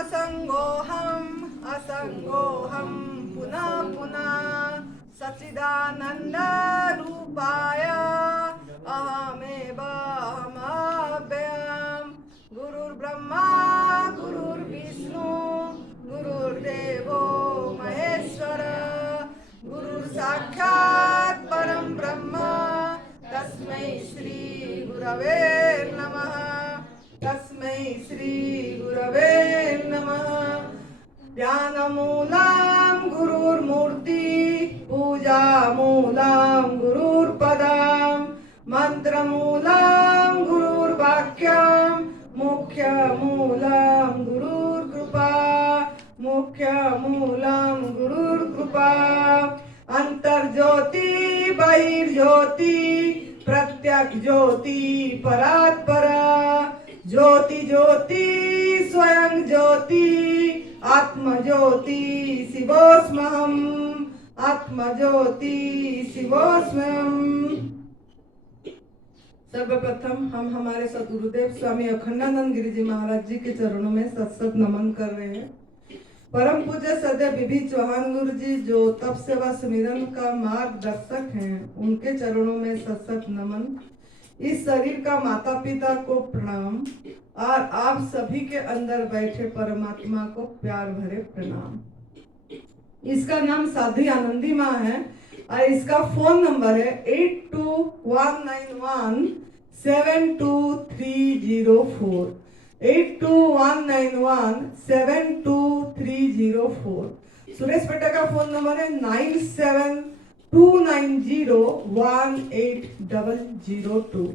असंगोऽहं पुनः पुनः सच्चिदानंद रूपाय अहमेवाहमव्ययम् गुरुर्ब्रह्मा गुरुर्विष्णु गुरुर्देवो महेश्वर गुरुर्साक्षात् परं ब्रह्म तस्मै श्री गुरवे नमः तस्मै श्री गुरवे नमः। ध्यानमूलं गुरुर्मूर्ति पूजामूलं गुरुर्पदम् मंत्रमूलं गुरुर्वाक्यं मुख्यमूलं गुरुर्कृपा मुख्यमूलं गुरुर्कृपा। अंतर्ज्योति बहिर्ज्योति प्रत्यक्ष ज्योति परात्परा ज्योति ज्योति स्वयं ज्योति आत्मज्योति शिवोऽस्म्यहम् आत्मज्योति शिवोऽस्म्यहम्। सर्वप्रथम हम हमारे सद्गुरुदेव स्वामी अखंडानंद गिरि जी महाराज जी के चरणों में सत नमन कर रहे हैं। परम पूज्य सदैव विधि चौहान गुरु जी जो तप सेवा सुमिरन का मार्गदर्शक हैं, उनके चरणों में सत नमन। इस शरीर का माता पिता को प्रणाम और आप सभी के अंदर बैठे परमात्मा को प्यार भरे प्रणाम। इसका नाम साध्वी आनंदी माँ है और इसका फोन नंबर है 8219172304 8219172304। सुरेश पेटा का फोन नंबर है 9729018002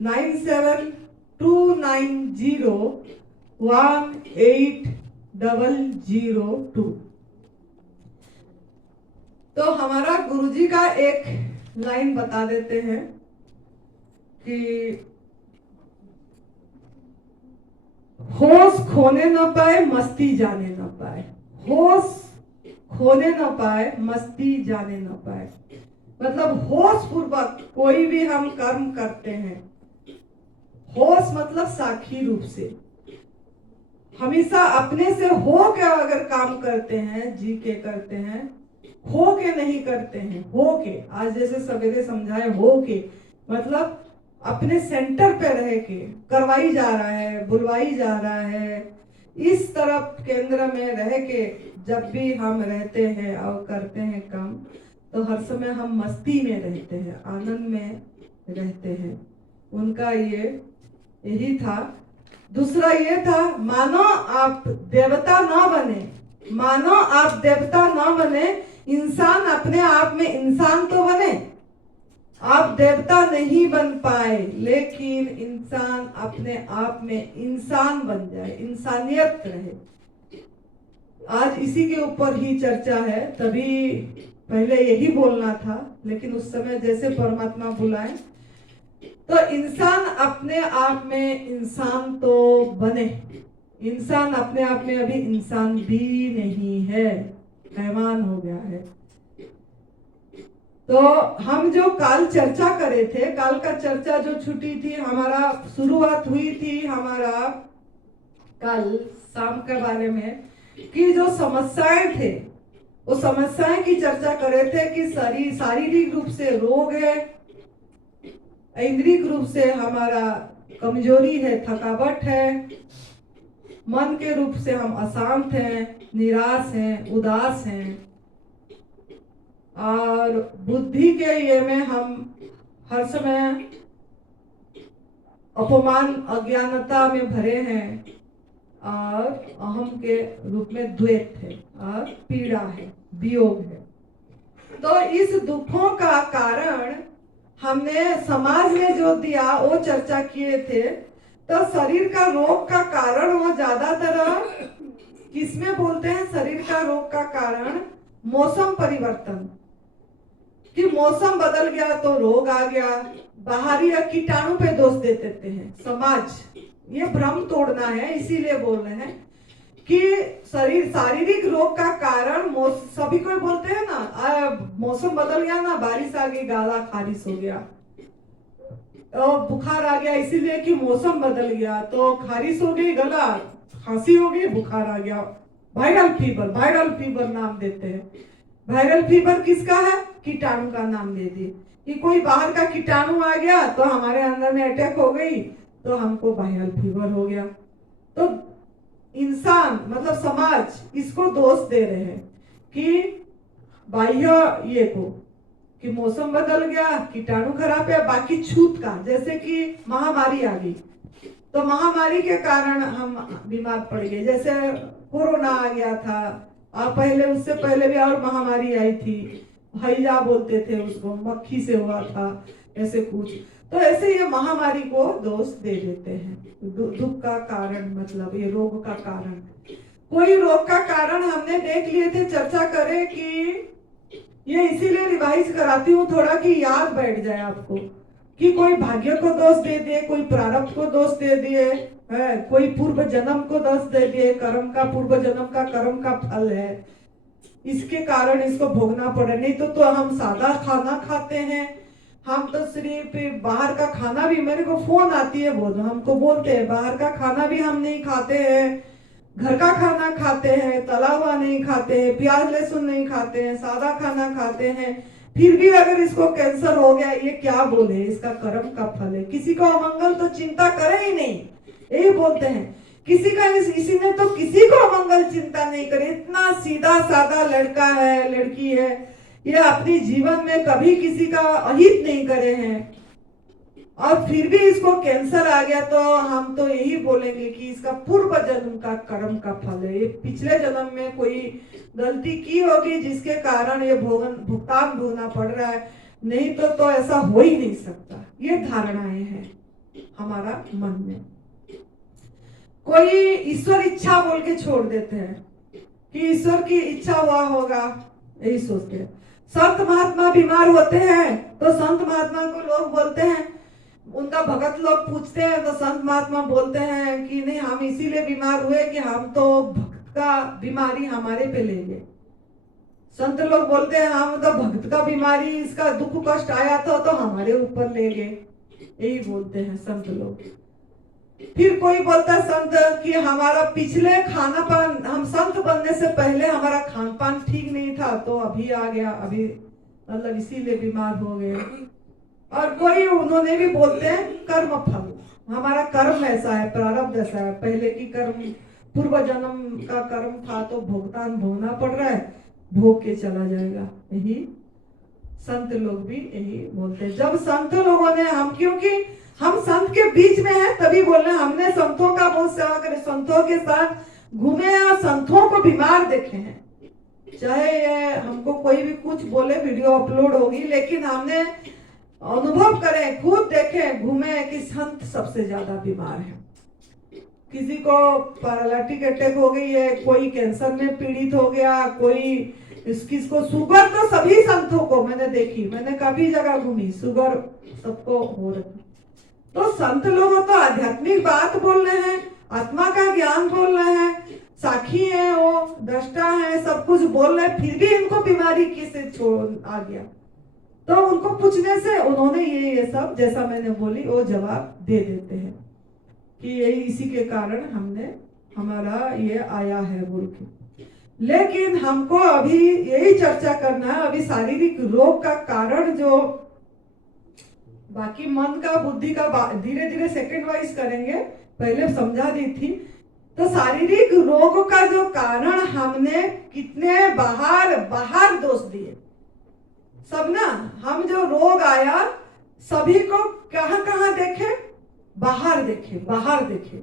9729018002। तो हमारा गुरुजी का एक लाइन बता देते हैं कि होश खोने न पाए मस्ती जाने न पाए, होश खोने न पाए मस्ती जाने न पाए। मतलब होश पूर्वक कोई भी हम कर्म करते हैं, होश मतलब साक्षी रूप से हमेशा अपने से हो के अगर काम करते हैं, जी के करते हैं, हो के नहीं करते हैं। हो के आज जैसे सवेरे समझाए, हो के मतलब अपने सेंटर पे रह के करवाई जा रहा है, बुलवाई जा रहा है। इस तरफ केंद्र में रह के जब भी हम रहते हैं और करते हैं काम, तो हर समय हम मस्ती में रहते हैं, आनंद में रहते हैं। उनका यही था। दूसरा ये था, मानो आप देवता ना बने, मानो आप देवता ना बने, इंसान अपने आप में इंसान तो बने। आप देवता नहीं बन पाए लेकिन इंसान अपने आप में इंसान बन जाए, इंसानियत रहे। आज इसी के ऊपर ही चर्चा है। तभी पहले यही बोलना था, लेकिन उस समय जैसे परमात्मा बुलाए तो इंसान अपने आप में इंसान तो बने। इंसान अपने आप में अभी इंसान भी नहीं है, हैवान हो गया है। तो हम जो काल चर्चा करे थे, काल का चर्चा जो छुट्टी थी, हमारा शुरुआत हुई थी हमारा कल शाम के बारे में कि जो समस्याएं थे, वो समस्याएं की चर्चा करे थे कि शारीरिक रूप से रोग है, इंद्रियक रूप से हमारा कमजोरी है, थकावट है, मन के रूप से हम अशांत हैं, निराश हैं, उदास हैं, और बुद्धि के ये में हम हर समय अपमान अज्ञानता में भरे हैं, और अहम के रूप में द्वैत है और पीड़ा है, वियोग है। तो इस दुखों का कारण हमने समाज में जो दिया वो चर्चा किए थे। तो शरीर का रोग का कारण वो ज्यादातर किसमें बोलते हैं? शरीर का रोग का कारण मौसम परिवर्तन, कि मौसम बदल गया तो रोग आ गया, बाहरी या कीटाणु पे दोष दे देते हैं समाज। ये भ्रम तोड़ना है, इसीलिए बोल रहे हैं कि शारीरिक रोग का कारण सभी कोई बोलते हैं ना, मौसम बदल गया ना, बारिश आ गई, गाला खारिश हो गया, बुखार आ गया, इसीलिए कि मौसम बदल गया तो खारिश हो गई गला, खांसी हो गई, बुखार आ गया, वायरल फीवर नाम देते हैं। वायरल फीवर किसका है? कीटाणु का नाम दे दिए कि कोई बाहर का कीटाणु आ गया तो हमारे अंदर में अटैक हो गई तो हमको वायरल फीवर हो गया। तो इंसान मतलब समाज इसको दोष दे रहे हैं कि बाह्य ये को कि मौसम बदल गया, कीटाणु खराब है, बाकी छूत का, जैसे कि महामारी आ गई तो महामारी के कारण हम बीमार पड़ गए, जैसे कोरोना आ गया था, और पहले उससे पहले भी और महामारी आई थी, हैजा बोलते थे उसको, मक्खी से हुआ था ऐसे कुछ। तो ऐसे ये महामारी को दोष दे देते हैं, दुख का कारण मतलब ये रोग का कारण। कोई रोग का कारण हमने देख लिए थे, चर्चा करें कि ये इसीलिए रिवाइज कराती हूँ थोड़ा कि याद बैठ जाए आपको कि कोई भाग्य को दोष दे दिए, कोई प्रारब्ध को दोष दे दिए है, कोई पूर्व जन्म को दोष दे दिए, कर्म का पूर्व जन्म का कर्म का फल है, इसके कारण इसको भोगना पड़े। नहीं तो हम सादा खाना खाते हैं, हम तो सिर्फ बाहर का खाना भी, मेरे को फोन आती है वो हमको बोलते हैं बाहर का खाना भी हम नहीं खाते हैं, घर का खाना खाते हैं, तला हुआ नहीं खाते हैं, प्याज लहसुन नहीं खाते हैं, सादा खाना खाते हैं, फिर भी अगर इसको कैंसर हो गया, ये क्या बोले, इसका कर्म का फल है। किसी को अमंगल तो चिंता करे ही नहीं, यही बोलते हैं। किसी का इसी ने तो किसी को अमंगल चिंता नहीं करे, इतना सीधा सादा लड़का है लड़की है, ये अपनी जीवन में कभी किसी का अहित नहीं करे हैं, और फिर भी इसको कैंसर आ गया तो हम तो यही बोलेंगे कि इसका पूर्व जन्म का कर्म का फल है। ये पिछले जन्म में कोई गलती की होगी जिसके कारण ये भुगतान भोगना पड़ रहा है, नहीं तो ऐसा हो ही नहीं सकता। ये धारणाएं हैं हमारा मन में। कोई ईश्वर इच्छा बोल के छोड़ देते हैं कि ईश्वर की इच्छा हुआ होगा, यही सोचते हैं। संत महात्मा बीमार होते हैं तो संत महात्मा को लोग बोलते हैं, उनका भगत लोग पूछते हैं तो संत महात्मा बोलते हैं कि नहीं, हम इसीलिए बीमार हुए कि हम तो भक्त का बीमारी हमारे पे ले गए। संत लोग बोलते हैं हम तो भक्त का बीमारी, इसका दुख कष्ट आया था तो हमारे ऊपर ले गए, यही बोलते हैं संत लोग। फिर कोई बोलता है संत कि हमारा पिछले खाना पान, हम संत बनने से पहले हमारा खान पान ठीक नहीं था तो अभी आ गया, अभी मतलब इसीलिए बीमार हो गए। और कोई उन्होंने भी बोलते हैं कर्म फल, हमारा कर्म ऐसा है, प्रारब्ध ऐसा है, पहले की कर्म पूर्व जन्म का कर्म था तो भुगतान भोगना पड़ रहा है, भोग के चला जाएगा। यही संत लोग भी यही बोलते हैं। जब संत लोगों ने, हम क्योंकि हम संत के बीच में हैं तभी बोल रहे हैं, हमने संतों का बहुत सेवा करे, संतों के साथ घूमे और संतों को बीमार देखे हैं। चाहे ये हमको कोई भी कुछ बोले, वीडियो अपलोड होगी, लेकिन हमने अनुभव करें, खुद देखें, घूमे कि संत सबसे ज्यादा बीमार है। किसी को पैरालिटिक अटैक हो गई है, कोई कैंसर में पीड़ित हो गया, कोई किसको शुगर, तो सभी संतों को मैंने देखी, मैंने काफी जगह घूमी, शुगर सबको हो रही। तो संत लोग तो आध्यात्मिक बात बोल रहे हैं, आत्मा का ज्ञान बोल रहे हैं, साखी है, वो दृष्टा है, सब कुछ बोल रहे हैं, फिर भी इनको बीमारी किसे छोड़ आ गया। तो उनको पूछने से उन्होंने ये सब जैसा मैंने बोली वो जवाब दे देते हैं कि यही इसी के कारण हमने हमारा ये आया है बोल के। लेकिन हमको अभी यही चर्चा करना है, अभी शारीरिक रोग का कारण जो, बाकी मन का बुद्धि का धीरे धीरे सेकंड वाइज करेंगे, पहले समझा दी थी। तो शारीरिक रोग का जो कारण हमने कितने बाहर दोष दिए सब ना, हम जो रोग आया सभी को कहां देखे, बाहर देखे,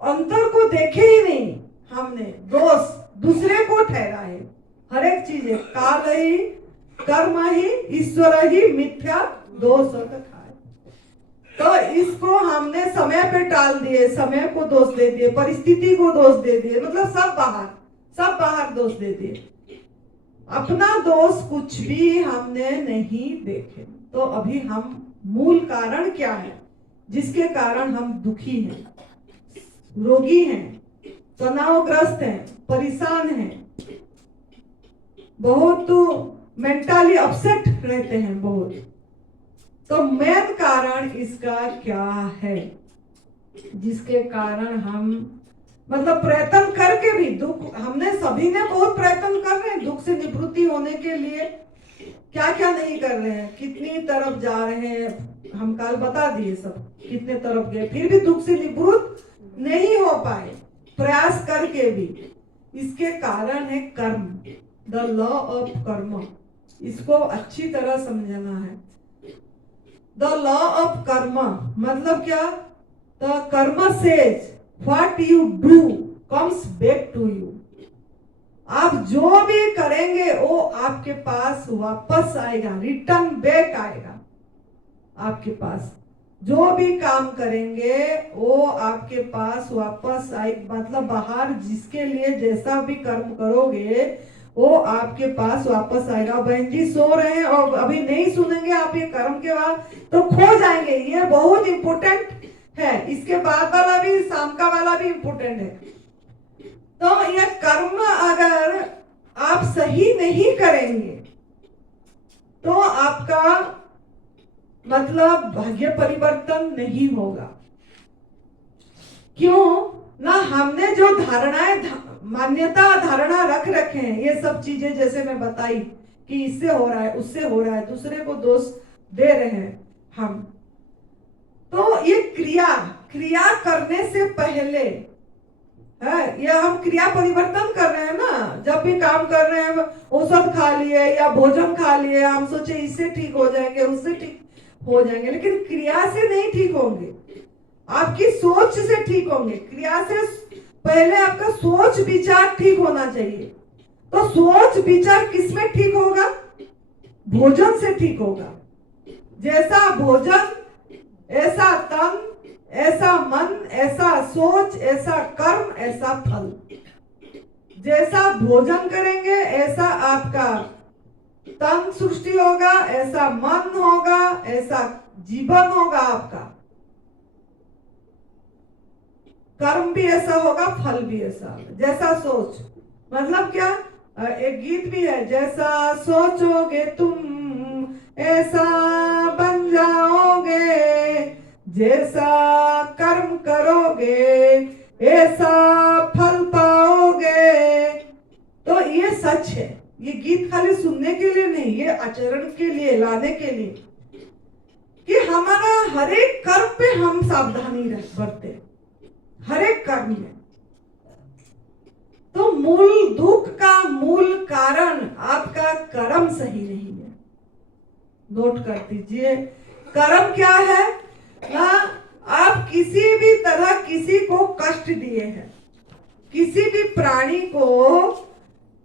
अंतर को देखे ही नहीं हमने, दोष दूसरे को ठहराए, हर एक चीज है, काल ही कर्म ही ईश्वर ही मिथ्या दोष खाए। तो इसको हमने समय पे टाल दिए, समय को दोष दे दिए, परिस्थिति को दोष दे दिए, मतलब सब बाहर दोष दे दिए, अपना दोष कुछ भी हमने नहीं देखे। तो अभी हम मूल कारण क्या है जिसके कारण हम दुखी हैं, रोगी हैं, तनावग्रस्त हैं, परेशान हैं, बहुत मेंटली अपसेट रहते हैं बहुत। तो मेन कारण इसका क्या है जिसके कारण हम मतलब प्रयत्न करके भी दुख, हमने सभी ने बहुत प्रयत्न कर रहे हैं दुख से निवृत्ति होने के लिए। क्या क्या नहीं कर रहे हैं, कितनी तरफ जा रहे हैं, हम कल बता दिए सब कितने तरफ गए, फिर भी दुख से निवृत्त नहीं हो पाए प्रयास करके भी। इसके कारण है कर्म, द लॉ ऑफ कर्म। इसको अच्छी तरह समझना है। द लॉ ऑफ कर्म मतलब क्या? The karma says what you do comes back to you. आप जो भी करेंगे वो आपके पास वापस आएगा, रिटर्न बैक आएगा आपके पास। जो भी काम करेंगे वो आपके पास वापस आए, मतलब बाहर जिसके लिए जैसा भी कर्म करोगे वो आपके पास वापस आएगा। बहन जी सो रहे हैं और अभी नहीं सुनेंगे आप ये कर्म के बाद तो खो जाएंगे। ये बहुत इंपोर्टेंट है, इसके बाद वाला भी, शाम का वाला भी इंपोर्टेंट है। तो ये कर्म अगर आप सही नहीं करेंगे तो आपका मतलब भाग्य परिवर्तन नहीं होगा। क्यों ना? हमने जो धारणाएं, मान्यता धारणा रख रखे हैं, ये सब चीजें जैसे मैं बताई कि इससे हो रहा है, उससे हो रहा है, दूसरे को दोष दे रहे हैं हम। तो ये क्रिया करने से पहले है, या हम क्रिया परिवर्तन कर रहे हैं ना, जब भी काम कर रहे हैं औषध खा लिए या भोजन खा लिए, हम सोचे इससे ठीक हो जाएंगे, उससे ठीक हो जाएंगे, लेकिन क्रिया से नहीं ठीक होंगे, आपकी सोच से ठीक होंगे। क्रिया से पहले आपका सोच विचार ठीक होना चाहिए। तो सोच विचार किसमें ठीक होगा? भोजन से ठीक होगा। जैसा भोजन ऐसा तन, ऐसा मन, ऐसा सोच, ऐसा कर्म, ऐसा फल। जैसा भोजन करेंगे ऐसा आपका तन सृष्टि होगा, ऐसा मन होगा, ऐसा जीवन होगा आपका। कर्म भी ऐसा होगा, फल भी ऐसा होगा। जैसा सोच मतलब क्या? एक गीत भी है, जैसा सोचोगे तुम ऐसा बन जाओगे, जैसा कर्म करोगे ऐसा फल पाओगे। तो ये सच है। ये गीत खाली सुनने के लिए नहीं, ये आचरण के लिए लाने के लिए कि हमारा हर एक कर्म पे हम सावधानी बरते, हर एक कर्म में। तो मूल दुख का मूल कारण आपका कर्म सही नहीं है। नोट कर दीजिए, कर्म क्या है ना? आप किसी भी तरह किसी को कष्ट दिए हैं, किसी भी प्राणी को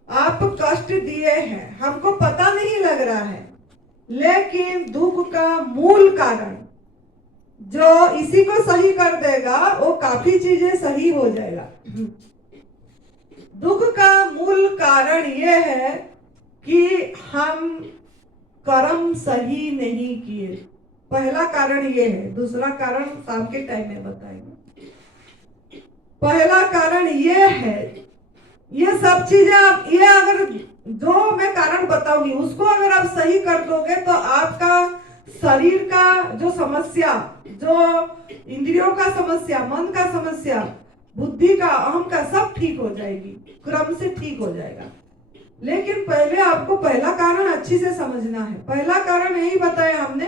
आप कष्ट दिए हैं, हमको पता नहीं लग रहा है, लेकिन दुख का मूल कारण जो इसी को सही कर देगा वो काफी चीजें सही हो जाएगा। दुख का मूल कारण ये है कि हम कर्म सही नहीं किए। पहला कारण ये है, दूसरा कारण शाम के टाइम में बताएंगे। पहला कारण ये है, ये सब चीजें आप, ये अगर जो मैं कारण बताऊंगी उसको अगर आप सही कर दोगे तो आपका शरीर का जो समस्या, जो इंद्रियों का समस्या, मन का समस्या, बुद्धि का, अहम का, सब ठीक हो जाएगी, क्रम से ठीक हो जाएगा। लेकिन पहले आपको पहला कारण अच्छी से समझना है। पहला कारण यही बताया हमने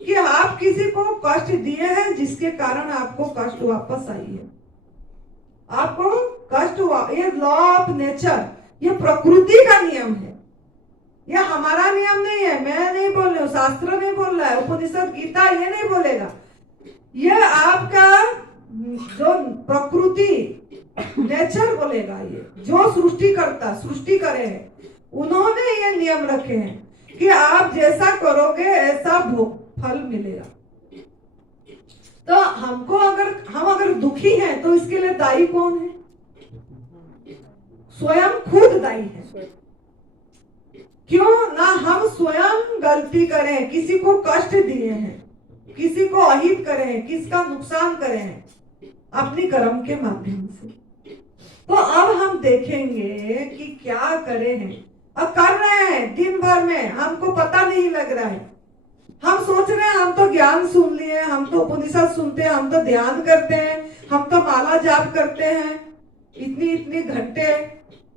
कि आप किसी को कष्ट दिए हैं जिसके कारण आपको कष्ट वापस आई है, आपको कष्ट हुआ। ये लॉ ऑफ नेचर, ये प्रकृति का नियम है, ये हमारा नियम नहीं है। मैं नहीं बोल रही हूँ, शास्त्र नहीं बोल रहा है, उपनिषद गीता ये नहीं बोलेगा। ये आपका जो प्रकृति नेचर बोलेगा, ये जो सृष्टि करता, सृष्टि करे हैं, उन्होंने ये नियम रखे हैं कि आप जैसा करोगे ऐसा फल मिलेगा। तो हमको हम अगर दुखी हैं तो इसके लिए दायी कौन है? स्वयं खुद दायी है। क्यों ना हम स्वयं गलती करें, किसी को कष्ट दिए हैं, किसी को अहित करे हैं, किसका नुकसान करे हैं अपनी कर्म के माध्यम से। तो अब हम देखेंगे कि क्या करे हैं। अब कर रहे हैं दिन भर में, हमको पता नहीं लग रहा है, हम सोच रहे हैं हम तो ज्ञान सुन लिए, हम तो उपनिषद सुनते हैं, हम तो ध्यान करते हैं, हम तो माला जाप करते हैं, इतने घंटे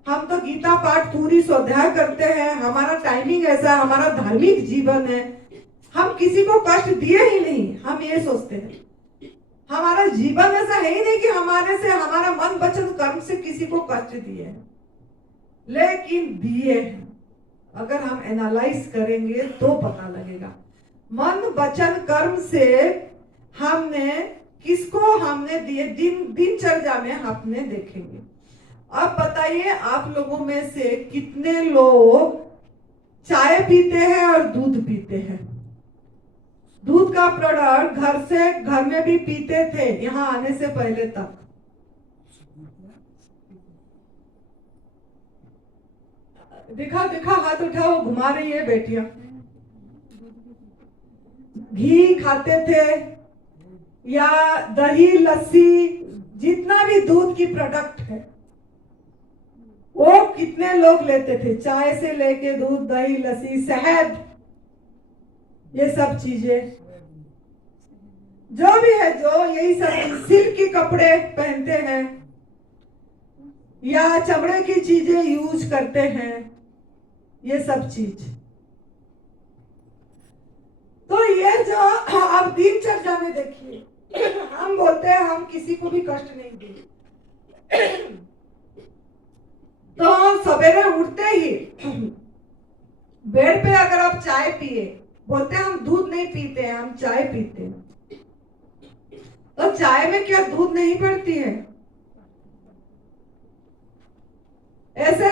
हम तो गीता पाठ पूरी स्वाध्याय करते हैं, हमारा टाइमिंग ऐसा, हमारा धार्मिक जीवन है, हम किसी को कष्ट दिए ही नहीं। हम ये सोचते हैं हमारा जीवन ऐसा है ही नहीं कि हमारे से, हमारा मन वचन कर्म से किसी को कष्ट दिए हैं, लेकिन दिए हैं। अगर हम एनालाइज करेंगे तो पता लगेगा मन वचन कर्म से हमने किसको हमने दिए, दिनचर्या में हमने देखेंगे। अब बताइए आप लोगों में से कितने लोग चाय पीते हैं और दूध पीते हैं? दूध का प्रोडक्ट घर में भी पीते थे यहाँ आने से पहले तक। दिखा हाथ उठाओ, घुमा रही है बेटियां। घी खाते थे या दही लस्सी, जितना भी दूध की प्रोडक्ट है वो कितने लोग लेते थे? चाय से लेके दूध, दही, लस्सी, शहद, ये सब चीजें जो भी है, जो यही सब सिल्क के कपड़े पहनते हैं या चमड़े की चीजें यूज करते हैं, ये सब चीज। तो ये जो आप दिनचर्या में देखिए, हम बोलते हैं हम किसी को भी कष्ट नहीं दिए, तो सवेरे उठते ही बेड पे अगर आप चाय पिए, बोलते हैं हम दूध नहीं पीते हैं, हम चाय पीते हैं, तो चाय में क्या दूध नहीं पड़ती है? ऐसे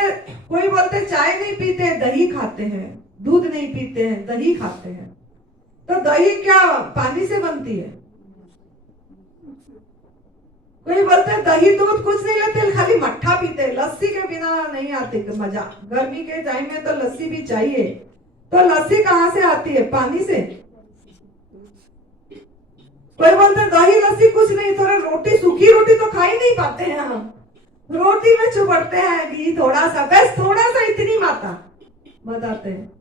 कोई बोलते चाय नहीं पीते, दही खाते हैं, दूध नहीं पीते हैं, दही खाते हैं, तो दही क्या पानी से बनती है? कोई बोलते दही दूध कुछ नहीं लेते, खाली मट्ठा पीते, लस्सी के बिना नहीं आती मजा। गर्मी के टाइम में तो लस्सी भी चाहिए, तो लस्सी कहाँ से आती है? पानी से। कोई बोलते दही लस्सी कुछ नहीं, थोड़ा रोटी, सूखी रोटी तो खा ही नहीं पाते हैं हम, रोटी में चुपड़ते हैं घी थोड़ा सा, बस थोड़ा सा, इतनी मात्रा बताते हैं,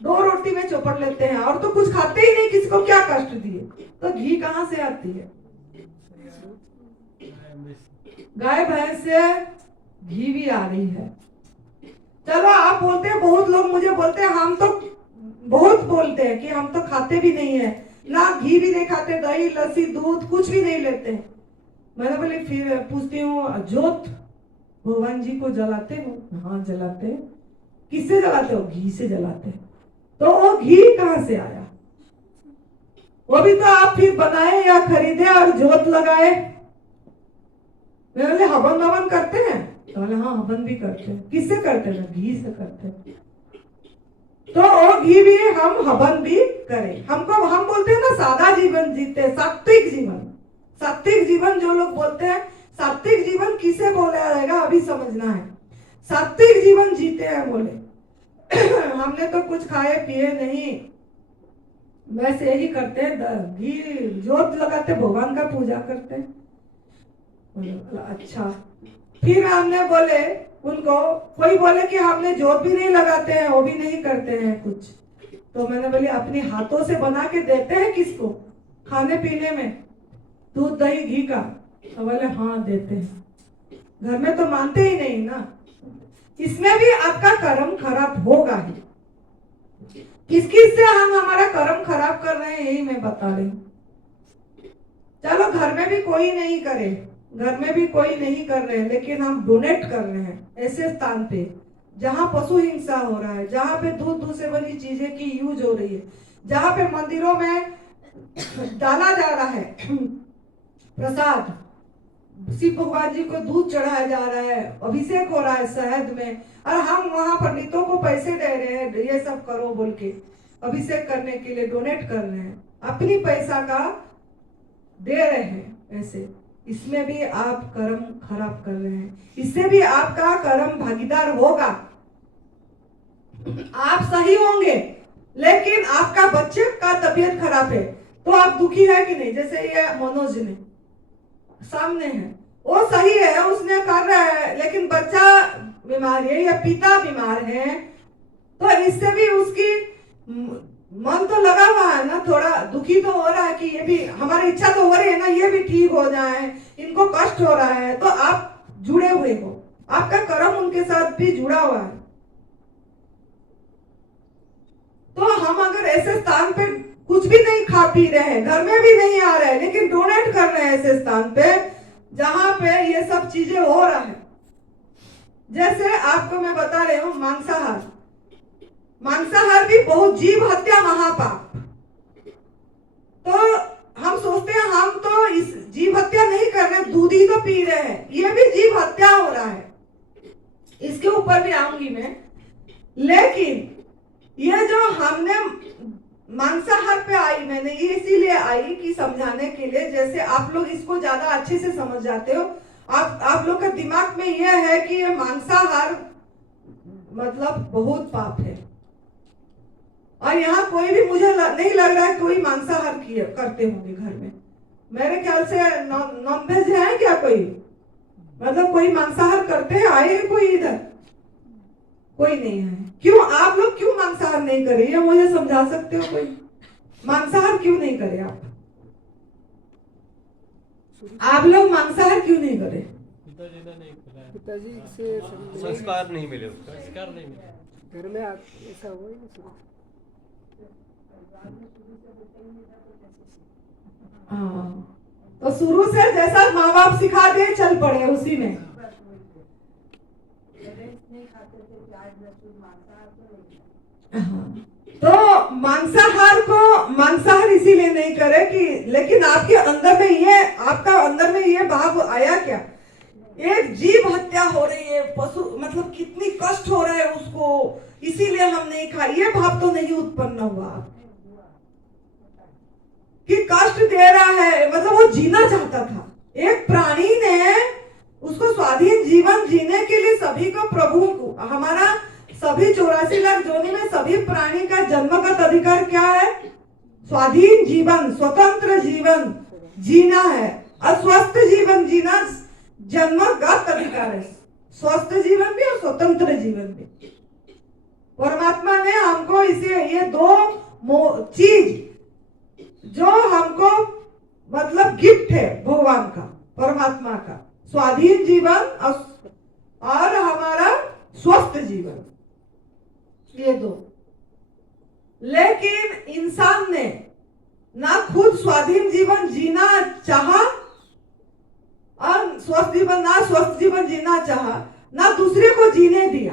2 रोटी में चौपड़ लेते हैं और तो कुछ खाते ही नहीं, किसी को क्या कष्ट दिए। तो घी कहाँ से आती है? गाय भैंस से घी भी आ रही है। चलो आप बोलते हैं, बहुत लोग मुझे बोलते हैं, हम तो बहुत बोलते हैं कि हम तो खाते भी नहीं है, ना घी भी नहीं खाते, दही लस्सी दूध कुछ भी नहीं लेते। मैंने बोले, फिर पूछती हूँ, जोत भगवान जी को जलाते हो? हाँ जलाते हैं। किससे जलाते हो? घी से जलाते हैं। तो वो घी कहाँ से आया? वो भी तो आप फिर बनाए या खरीदे और जोत लगाए। मैं बोले हवन ववन करते हैं? तो बोले हाँ हवन भी करते हैं। किससे करते हैं? घी से करते हैं। तो वो घी भी हम हवन भी करें। हमको हम बोलते हैं ना सादा जीवन जीते, सात्विक जीवन। सात्विक जीवन जो लोग बोलते हैं, सात्विक जीवन किसे बोला जाएगा अभी समझना है। सात्विक जीवन जीते हैं बोले हमने तो कुछ खाए पिए नहीं, बस यही करते हैं, घी जोत लगाते, भगवान का पूजा करते हैं। अच्छा, फिर हमने बोले उनको, कोई बोले कि हमने जोत भी नहीं लगाते हैं, वो भी नहीं करते हैं कुछ। तो मैंने बोली अपने हाथों से बना के देते हैं किसको खाने पीने में, दूध दही घी का? तो बोले हाँ देते हैं। घर में तो मानते ही नहीं ना। इसमें भी आपका कर्म खराब होगा ही। किस किस से हम हमारा कर्म खराब कर रहे हैं यही मैं बता रही हूँ। चलो घर में भी कोई नहीं करे, घर में भी कोई नहीं कर रहे, लेकिन हम डोनेट कर रहे हैं ऐसे स्थान पे जहाँ पशु हिंसा हो रहा है, जहाँ पे दूध से बनी चीजें की यूज हो रही है, जहाँ पे मंदिरों में डाला जा रहा है प्रसाद, शिव भगवान जी को दूध चढ़ाया जा रहा है, अभिषेक हो रहा है शहद में, और हम वहां पंडितों को पैसे दे रहे हैं ये सब करो बोल के, अभिषेक करने के लिए डोनेट कर रहे हैं, अपनी पैसा का दे रहे हैं ऐसे। इसमें भी आप कर्म खराब कर रहे हैं, इससे भी आपका कर्म भागीदार होगा। आप सही होंगे लेकिन आपका बच्चे का तबीयत खराब है तो आप दुखी है कि नहीं? जैसे ये मनोज ने सामने है, वो सही है, उसने कर रहा है, लेकिन बच्चा बीमार है या पिता बीमार है, तो इससे भी उसकी मन तो लगा हुआ है ना, थोड़ा दुखी तो हो रहा है कि ये भी हमारी इच्छा तो हो रही है ना, ये भी ठीक हो जाए, इनको कष्ट हो रहा है, तो आप जुड़े जुड़े हुए हो, आपका कर्म उनके साथ भी जुड़ा हुआ है। तो हम अगर ऐसे स्थान पे कुछ भी नहीं खा पी रहे हैं, घर में भी नहीं आ रहे हैं, लेकिन डोनेट कर रहे हैं ऐसे स्थान पे जहां पे ये सब चीजें हो रहा है। जैसे आपको मैं बता रही हूँ, मांसाहार, मांसाहार भी बहुत, जीव हत्या महापाप। तो हम सोचते हैं हम तो इस जीव हत्या नहीं कर रहे, दूध ही तो पी रहे हैं, ये भी जीव हत्या हो रहा है। इसके ऊपर भी आऊंगी मैं। लेकिन ये जो हमने मांसाहार पे आई, मैंने ये इसीलिए आई कि समझाने के लिए, जैसे आप लोग इसको ज्यादा अच्छे से समझ जाते हो। आप लोग का दिमाग में ये है कि ये मांसाहार मतलब बहुत पाप है, और यहाँ कोई भी मुझे नहीं लग रहा है कोई मांसाहार करते होंगे घर में। मेरे ख्याल से नॉन वेज है क्या कोई, मतलब कोई मांसाहार करते हैं, आए हैं कोई इधर? कोई नहीं है। क्यों आप लोग क्यों मांसाहार नहीं करे, ये मुझे समझा सकते हो? कोई मांसाहार क्यों नहीं करे? आप लोग मांसाहार क्यों नहीं करे? पिताजी से संस्कार नहीं मिले, उसका संस्कार नहीं मिले, घर में ऐसा हुआ ही नहीं। हाँ, तो शुरू से जैसा माँ बाप सिखा दे चल पड़े उसी में। तो मांसाहार इसीलिए नहीं करे कि, लेकिन आपके अंदर में ये, आपका अंदर में ये भाव आया क्या? एक जीव हत्या हो रही है, पशु मतलब कितनी कष्ट हो रहा है उसको, इसीलिए हम नहीं खाए, ये भाव तो नहीं उत्पन्न हुआ कि कष्ट दे रहा है, मतलब वो जीना चाहता था। एक प्राणी ने उसको स्वाधीन जीवन जीने के लिए सभी को, प्रभु को, हमारा सभी 84 लाख जोनी में सभी प्राणी का जन्मगत अधिकार क्या है? स्वाधीन जीवन, स्वतंत्र जीवन जीना है। और स्वस्थ जीवन जीना जन्मगत अधिकार है, स्वस्थ जीवन भी और स्वतंत्र जीवन भी। परमात्मा ने हमको इसे, ये दो चीज जो हमको मतलब गिफ्ट है भगवान का, परमात्मा का, स्वाधीन जीवन और हमारा स्वस्थ जीवन, ये दो। लेकिन इंसान ने ना खुद स्वाधीन जीवन जीना चाहा और स्वस्थ जीवन जीना चाहा, ना दूसरे को जीने दिया।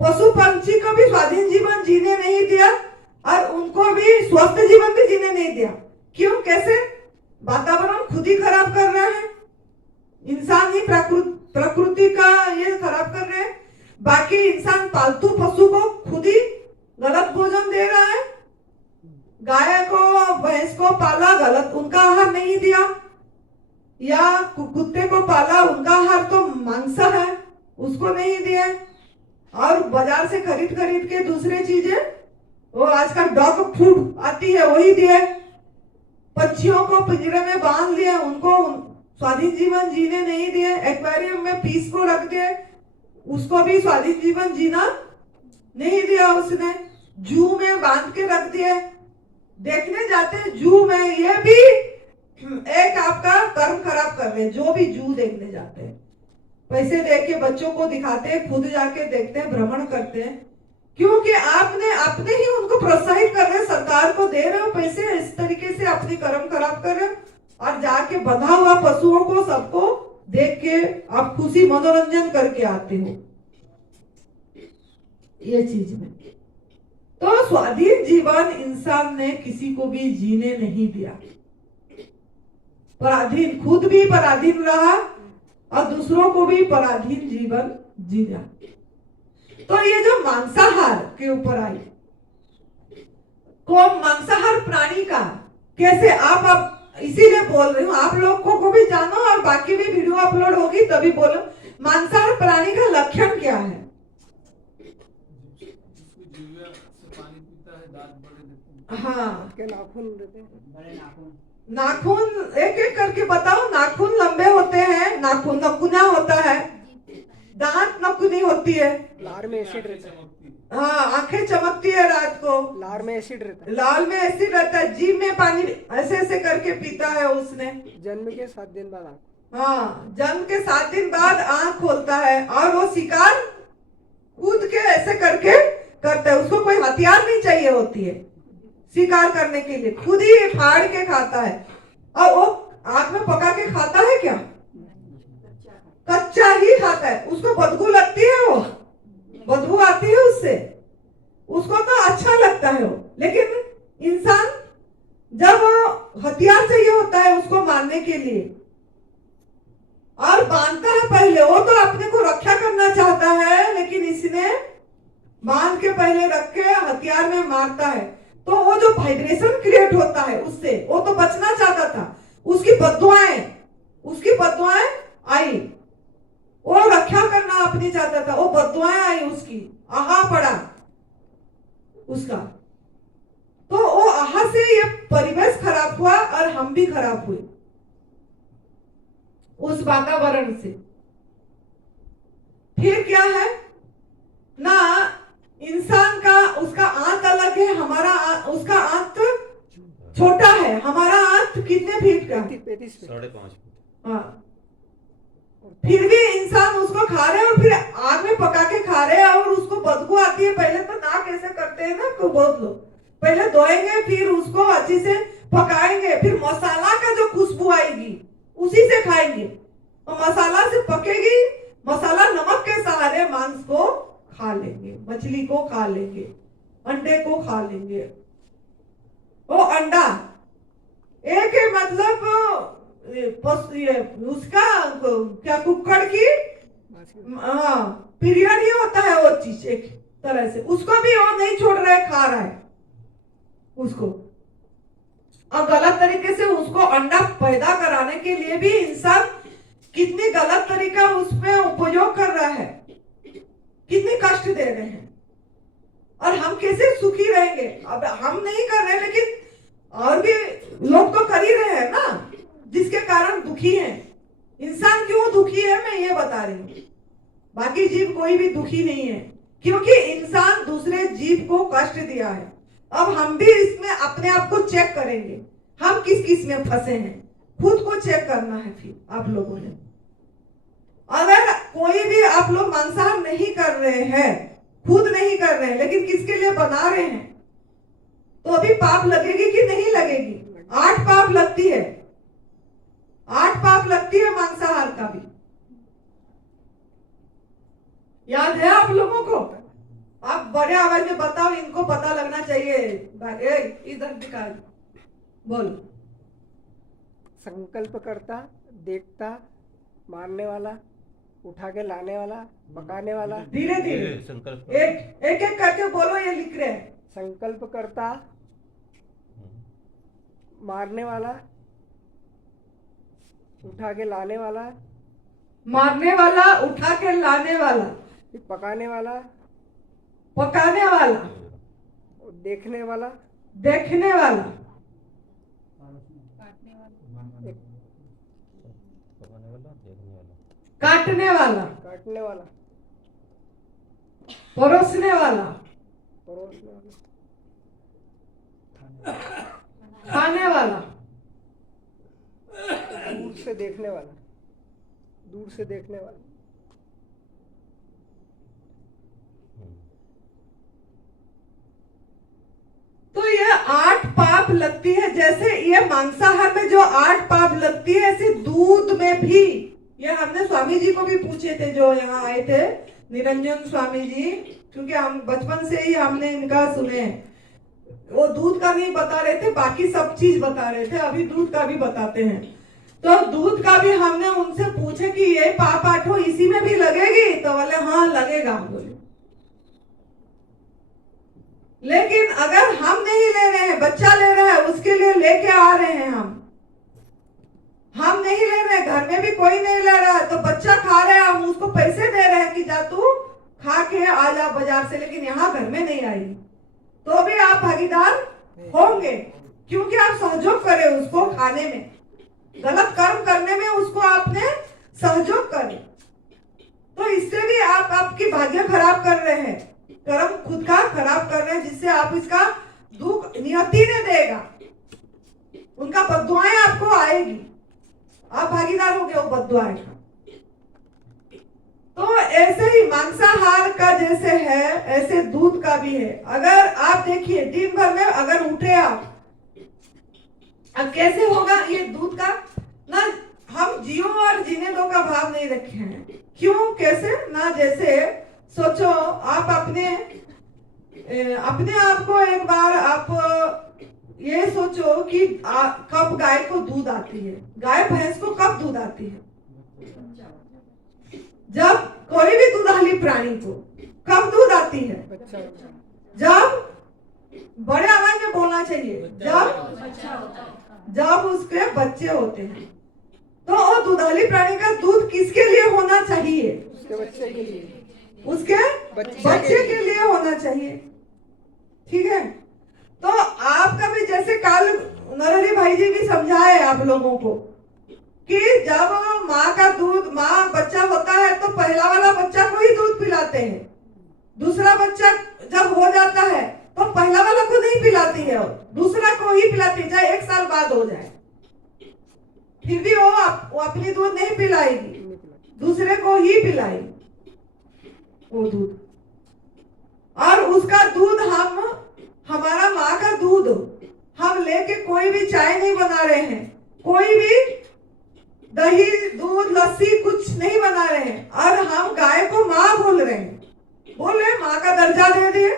पशु पंछी को भी स्वाधीन जीवन जीने नहीं दिया और उनको भी स्वस्थ जीवन भी जीने नहीं दिया। क्यों? कैसे? वातावरण खुद ही खराब कर रहा है, इंसान ही प्रकृति का ये खराब कर रहे हैं। बाकी इंसान पालतू पशु को खुद ही गलत भोजन दे रहा है, गाय को भैंस को पाला गलत, उनका आहार नहीं दिया, या कुत्ते को पाला, उनका आहार तो मांस है, उसको नहीं दिया, और बाजार से खरीद के दूसरे चीजें, वो आजकल डॉग फूड आती है वही दिए। पक्षियों को पिंजरे में बांध लिया, उनको स्वाधीन जीवन जीने नहीं दिए। एक्वेरियम में पीस को रख दिए, उसको भी स्वाधीन जीवन जीना नहीं दिया उसने। जू में बांध के रख दिए। देखने जाते जू में, ये भी एक आपका कर्म खराब कर रहे हैं। जो भी जू देखने जाते हैं, पैसे दे के बच्चों को दिखाते हैं, खुद जाके देखते हैं, भ्रमण करते हैं, क्योंकि आपने अपने ही उनको प्रोत्साहित कर रहे हैं, सरकार को दे रहे हो पैसे, इस तरीके से अपनी कर्म खराब कर रहे हो, और जाके बंधा हुआ पशुओं को सबको देख के आप खुशी मनोरंजन करके आते हो ये चीज में। तो स्वाधीन जीवन इंसान ने किसी को भी जीने नहीं दिया, पराधीन, खुद भी पराधीन रहा और दूसरों को भी पराधीन जीवन जीना। तो ये जो मांसाहार के ऊपर आई, को मांसाहार प्राणी का कैसे आप इसीलिए बोल रही हूँ, आप लोगों को भी जानो और बाकी भी वीडियो अपलोड होगी तभी बोलो। मांसाहार प्राणी का लक्षण क्या है? हाँ, नाखून देते हैं, बड़े नाखून एक एक करके बताओ। नाखून लंबे होते हैं, नाखून नकुना होता है, दांत नकुनी होती है, लार में एसिड रहता है, हाँ, आंखें चमकती है रात को, लार में एसिड रहता है, लाल में एसिड रहता है, जीभ में पानी ऐसे ऐसे करके पीता है उसने, जन्म के 7 दिन बाद हाँ, जन्म के 7 दिन बाद आंख खोलता है और वो शिकार कूद के ऐसे करके करता है। उसको कोई हथियार नहीं चाहिए होती है शिकार करने के लिए, खुद ही फाड़ के खाता है। और वो आंख में पका के खाता है क्या? कच्चा ही खाता है। उसको बदबू लगती है, वो बदबू आती है उससे, उसको तो अच्छा लगता है वो। लेकिन इंसान जब हथियार चाहिए होता है उसको मारने के लिए और बांधता है पहले, वो तो अपने को रक्षा करना चाहता है, लेकिन इसने बांध के पहले रख के हथियार में मारता है। तो वो जो वाइब्रेशन क्रिएट होता है उससे, वो तो बचना चाहता था। उसकी बद्दुआएं आई, वो रक्षा करना अपनी चाहता था, वो बद्दुआएं आई उसकी, आहा पड़ा उसका। तो वो आहा से ये परिवेश खराब हुआ और हम भी खराब हुए उस वातावरण से। फिर क्या है ना, इंसान का उसका आंत अलग है, उसका आंत छोटा है, हमारा आंत कितने फीट का है? 35 फीट। 5.5 फीट। हाँ, फिर भी इंसान उसको खा रहे हैं और फिर आग में पका के खा रहे हैं और उसको बदबू आती है। पहले तो नाक ऐसे करते हैं ना तो बहुत लोग, पहले धोएंगे फिर उसको अच्छे से पकाएंगे, फिर मसाला का जो खुशबू आएगी उसी से खाएंगे और मसाला से पकेगी, मसाला नमक के सहारे मांस को खा लेंगे, मछली को खा लेंगे, अंडे को खा लेंगे। वो अंडा एक है, मतलब उसका क्या कुक्कड़ की पीरियड ही होता है वो चीज एक तरह से, उसको भी वो नहीं छोड़ रहा है, खा रहा है उसको। और गलत तरीके से उसको अंडा पैदा कराने के लिए भी इंसान कितनी गलत तरीका उसमें उपयोग कर रहा है, कितने कष्ट दे रहे हैं और हम कैसे सुखी रहेंगे। अब हम नहीं कर रहे लेकिन और भी लोग तो कर ही रहे हैं ना, जिसके कारण दुखी हैं। इंसान क्यों दुखी है मैं ये बता रही हूँ, बाकी जीव कोई भी दुखी नहीं है, क्योंकि इंसान दूसरे जीव को कष्ट दिया है। अब हम भी इसमें अपने आप को चेक करेंगे, हम किस किस में फंसे हैं, खुद को चेक करना है। फिर आप लोगों ने, अगर कोई भी आप लोग मांसाहार नहीं कर रहे हैं, खुद नहीं कर रहे हैं, लेकिन किसके लिए बना रहे हैं, तो अभी पाप लगेगी कि नहीं लगेगी? 8 पाप लगती है, 8 पाप लगती है मांसाहार का भी। याद है आप लोगों को? आप बड़े आवाज में बताओ, इनको पता लगना चाहिए। इधर दिखा, बोल। संकल्प करता, देखता, मारने वाला, उठा के लाने वाला, पकाने वाला। धीरे धीरे संकल्प एक एक करके बोलो, ये लिख रहे हैं। संकल्प करता, मारने वाला, उठा के लाने वाला, मारने वाला, उठा के लाने वाला, फिर पकाने वाला, पकाने वाला, और देखने वाला, देखने वाला, पकाने वाला, देखने वाला, काटने वाला, काटने वाला, परोसने वाला, परोसने वाला, खाने वाला, दूर से देखने वाला, दूर से देखने वाला। तो ये 8 पाप लगती है। जैसे ये मांसाहार में जो 8 पाप लगती है, ऐसे दूध में भी। ये हमने स्वामी जी को भी पूछे थे, जो यहाँ आए थे, निरंजन स्वामी जी, क्योंकि हम बचपन से ही हमने इनका सुने। वो दूध का नहीं बता रहे थे, बाकी सब चीज बता रहे थे, अभी दूध का भी बताते हैं। तो दूध का भी हमने उनसे पूछे कि ये पाप 8 इसी में भी लगेगी, तो बोले हाँ लगेगा, बोले। लेकिन अगर हम नहीं ले रहे हैं, बच्चा ले रहा है, उसके लिए लेके आ रहे हैं, हम नहीं ले रहे हैं, घर में भी कोई नहीं ले रहा है, तो बच्चा खा रहे हैं, हम उसको पैसे दे रहे हैं कि जा तू खा के आ जा बाजार से, लेकिन यहाँ घर में नहीं आएगी, तो भी आप भागीदार होंगे, क्योंकि आप सहयोग करें उसको खाने में, गलत कर्म करने में उसको आपने सहयोग करे। तो इससे भी आप आपकी भाग्य खराब कर रहे हैं, कर्म खुद का खराब कर रहे हैं, जिससे आप इसका दुख नियति ने देगा, उनका बद्दुआएं आपको आएगी आप भागीदार हो गए वो बद्दुआएं का। तो ऐसे ही मांसाहार का जैसे है ऐसे दूध का भी है। अगर आप देखिए दिन भर में अगर उठे आप, अब कैसे होगा ये दूध का ना, हम जियो और जीने दो का भाव नहीं रखे हैं। क्यों कैसे ना, जैसे सोचो आप अपने आप को एक बार आप ये सोचो कि कब गाय को दूध आती है, गाय भैंस को कब दूध आती है? जब कोई भी दूधाली प्राणी को कब दूध आती है? बच्चा होता है। जब बड़े आवाज में बोलना चाहिए, जब उसके बच्चे होते हैं। तो वो दूधाली प्राणी का दूध किसके लिए होना चाहिए? उसके बच्चे के लिए, उसके बच्चे के लिए होना चाहिए। ठीक है, तो आपका भी जैसे कल नरहरि भाई जी भी समझाए आप लोगों को कि जब माँ का दूध, माँ बच्चा होता है तो पहला वाला बच्चा को ही दूध पिलाते हैं, दूसरा बच्चा जब हो जाता है तो पहला वाला को नहीं पिलाती है, दूसरा को ही पिलाती है, चाहे 1 साल बाद हो जाए, फिर भी वो अपनी दूध नहीं पिलाएगी, दूसरे को ही पिलाएगी वो दूध। और उसका दूध हमारा माँ का दूध हम लेके कोई भी चाय नहीं बना रहे हैं, कोई भी दही दूध लस्सी कुछ नहीं बना रहे हैं, और हम गाय को माँ बोल रहे हैं, माँ का दर्जा दे दिए,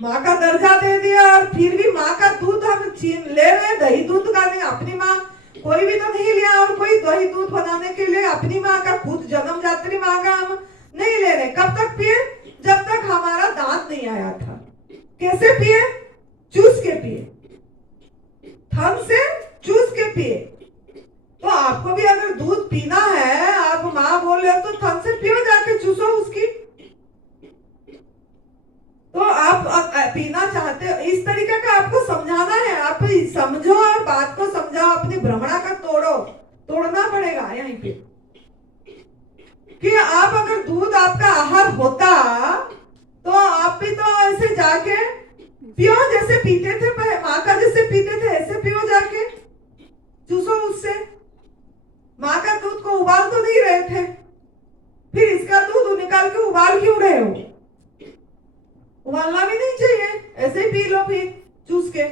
माँ का दर्जा दे दिया, और फिर भी माँ का दूध हम छीन ले रहे हैं, दही दूध का नहीं। अपनी माँ कोई भी तो नहीं लिया, और कोई दही दूध बनाने के लिए अपनी माँ का खुद जन्मदात्री माँ का हम नहीं ले रहे। कब तक पिए? जब तक हमारा दांत नहीं आया था। कैसे पिए? चूस के पिए, थन से चूस के पिए। तो आपको भी अगर दूध पीना है, आप माँ बोल रहे हो तो थन से पियो, जाके चूसो उसकी। तो आप पीना चाहते हो, इस तरीके का आपको समझाना है। आप समझो और बात को समझाओ, अपनी भ्रमणा का तोड़ना पड़ेगा यहीं पे कि आप अगर दूध आपका आहार होता तो आप भी तो ऐसे जाके पियो, जैसे पीते थे माँ का, जैसे पीते थे ऐसे पियो, जाके चूसो उससे। माँ का दूध को उबाल तो नहीं रहे थे, फिर इसका दूध निकाल के उबाल क्यों रहे हो? उबालना भी नहीं चाहिए, ऐसे ही पी लो फिर चूस के।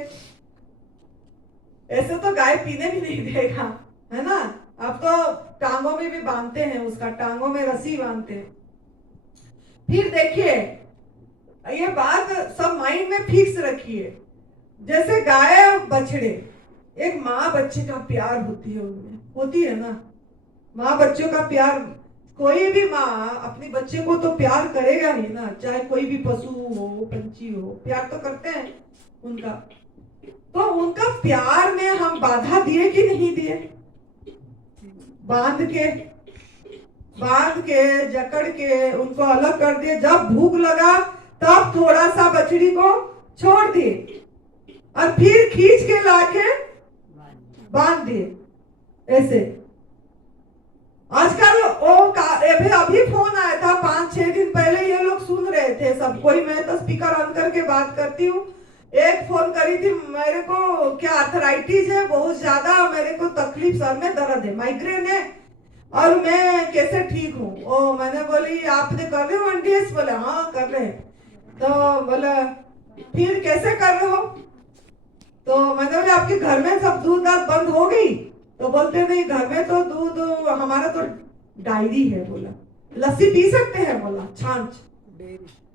ऐसे तो गाय पीने भी नहीं देगा, है ना। अब तो टांगों में भी बांधते हैं, उसका टांगों में रस्सी बांधते हैं। फिर देखिए, ये बात सब माइंड में फिक्स रखिए। जैसे गाय और बछड़े, एक माँ बच्चे का प्यार होती है, उनमें होती है ना, माँ बच्चों का प्यार। कोई भी माँ अपने बच्चे को तो प्यार करेगा ही ना, चाहे कोई भी पशु हो, पंछी हो, प्यार तो करते हैं उनका। तो उनका प्यार में हम बाधा दिए कि नहीं दिए? बांध के जकड़ के उनको अलग कर दिए। जब भूख लगा तब थोड़ा सा बछड़ी को छोड़ दिए और फिर खींच के लाके बांध दिए। ऐसे आजकल अभी फोन आया था 5-6 दिन पहले, ये लोग सुन रहे थे सब कोई, मैं तो स्पीकर ऑन करके बात करती हूँ। एक फोन करी थी, मेरे को क्या आर्थराइटिस है बहुत ज्यादा, मेरे को तकलीफ, सर में दर्द है, माइग्रेन है, और मैं कैसे ठीक हूँ। ओ मैंने बोली आपने कर रहे हो एनडीएस? बोले हाँ कर रहे हैं। तो बोला फिर कैसे कर रहे हो? तो मैंने बोले आपके घर में सब दूध दाद बंद हो गई? तो बोलते नहीं, घर में तो दूध हमारा तो डायरी है। बोला लस्सी पी सकते हैं? बोला छाछ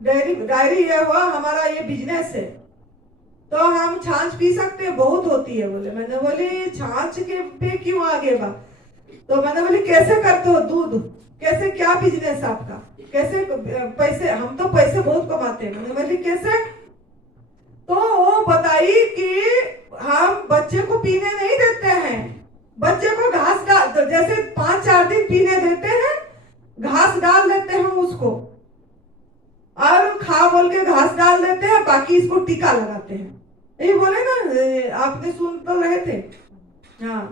डायरी है, हुआ हमारा ये बिजनेस है, तो हम छाछ पी सकते हैं, बहुत होती है। बोले, मैंने बोली छाछ के पे क्यों आगे बा? तो मैंने बोली कैसे करते हो दूध, कैसे, क्या बिजनेस आपका, कैसे पैसे? हम तो पैसे बहुत कमाते हैं। मैंने बोली कैसे? तो वो बताई कि हम बच्चे को पीने नहीं देते हैं, बच्चे को घास डाल, जैसे 5-4 दिन पीने देते हैं, घास डाल देते हैं उसको, और खा बोल के घास डाल देते हैं, बाकी इसको टीका लगाते हैं। यही बोले ना, आपने सुन तो रहे थे। हाँ,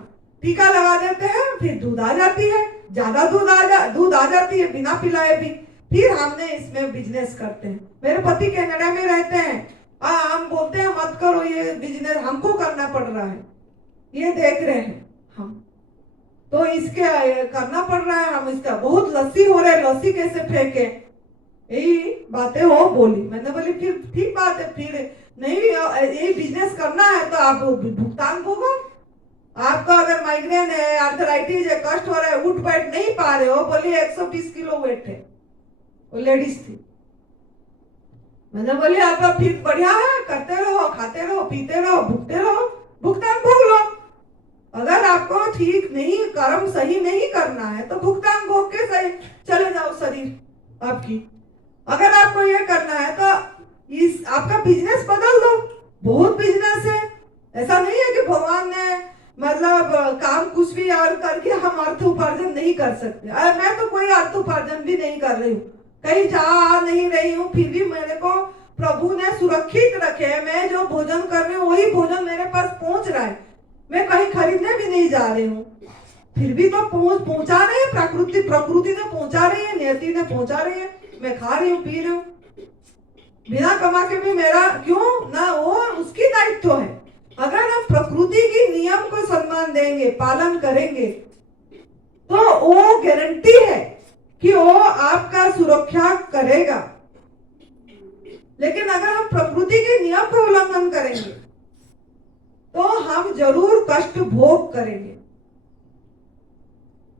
टीका लगा देते हैं, फिर दूध आ जाती है, ज्यादा दूध आ जाती है बिना पिलाए भी। फिर हमने इसमें बिजनेस करते हैं। मेरे पति कनाडा में रहते हैं, हम बोलते हैं मत करो ये बिजनेस, हमको करना पड़ रहा है, ये देख रहे हैं हम। तो इसके करना पड़ रहा है। हम इसका बहुत लस्सी हो रहा है, लस्सी कैसे फेंके, यही बातें वो बोली। मैंने बोली फिर ठीक बात है, फिर नहीं यही बिजनेस करना है तो आप भुगतान भोगो। आपका अगर माइग्रेन है, आर्थराइटिस है, कष्ट हो रहा है, उठ बैठ नहीं पा रहे हो, बोली 120 किलो वेट है, वो लेडीज थी। मैंने बोली आपका फिर बढ़िया है, करते रहो, खाते रहो, पीते रहो, भुगते रहो, भुगतान भोग लो। अगर आपको ठीक नहीं, कर्म सही नहीं करना है तो भुगतान भोग के सही चले जाओ शरीर आपकी। अगर आपको ये करना है तो इस आपका बिजनेस बदल दो। बहुत बिजनेस है, ऐसा नहीं है कि भगवान ने मतलब काम कुछ भी और करके हम अर्थ उपार्जन नहीं कर सकते। मैं तो कोई अर्थ उपार्जन भी नहीं कर रही हूँ, कहीं जा आ नहीं रही हूँ, फिर भी मेरे को प्रभु ने सुरक्षित रखे। मैं जो भोजन कर रही हूँ वही भोजन मेरे पास पहुंच रहा है, मैं कहीं खरीदने भी नहीं जा रही हूँ, फिर भी तो पहुंचा रहे हैं। प्रकृति ने पहुंचा रही है, नियति ने पहुंचा रही है, मैं खा रही हूँ, पी रही हूँ, बिना कमा के भी मेरा क्यों ना, वो उसकी दायित्व है। अगर हम प्रकृति की नियम को सम्मान देंगे, पालन करेंगे, तो वो गारंटी है कि वो आपका सुरक्षा करेगा। लेकिन अगर हम प्रकृति के नियम का उल्लंघन करेंगे तो हम जरूर कष्ट भोग करेंगे।